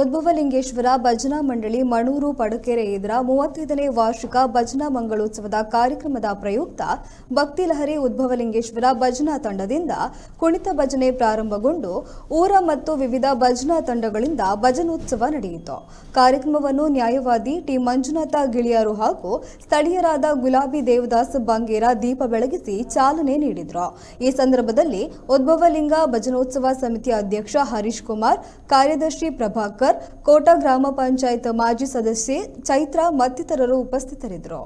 ಉದ್ಭವಲಿಂಗೇಶ್ವರ ಭಜನಾ ಮಂಡಳಿ ಮಣೂರು ಪಡುಕೆರೆ ಇದರ 35ನೇ ವಾರ್ಷಿಕ ಭಜನಾ ಮಂಗಳೋತ್ಸವದ ಕಾರ್ಯಕ್ರಮದ ಪ್ರಯುಕ್ತ ಭಕ್ತಿಲಹರಿ ಉದ್ಭವಲಿಂಗೇಶ್ವರ ಭಜನಾ ತಂಡದಿಂದ ಕುಣಿತ ಭಜನೆ ಪ್ರಾರಂಭಗೊಂಡು ಊರ ಮತ್ತು ವಿವಿಧ ಭಜನಾ ತಂಡಗಳಿಂದ ಭಜನೋತ್ಸವ ನಡೆಯಿತು. ಕಾರ್ಯಕ್ರಮವನ್ನು ನ್ಯಾಯವಾದಿ ಟಿ ಮಂಜುನಾಥ ಗಿಳಿಯಾರು ಹಾಗೂ ಸ್ಥಳೀಯರಾದ ಗುಲಾಬಿ ದೇವದಾಸ್ ಬಂಗೇರ ದೀಪ ಬೆಳಗಿಸಿ ಚಾಲನೆ ನೀಡಿದರು. ಈ ಸಂದರ್ಭದಲ್ಲಿ ಉದ್ಭವಲಿಂಗ ಭಜನೋತ್ಸವ ಸಮಿತಿಯ ಅಧ್ಯಕ್ಷ ಹರೀಶ್ ಕುಮಾರ್, ಕಾರ್ಯದರ್ಶಿ ಪ್ರಭಾಕರ್, ಕೋಟ ಗ್ರಾಮ ಪಂಚಾಯತ್ ಮಾಜಿ ಸದಸ್ಯೆ ಚೈತ್ರ ಮತ್ತಿತರರು ಉಪಸ್ಥಿತರಿದ್ದರು.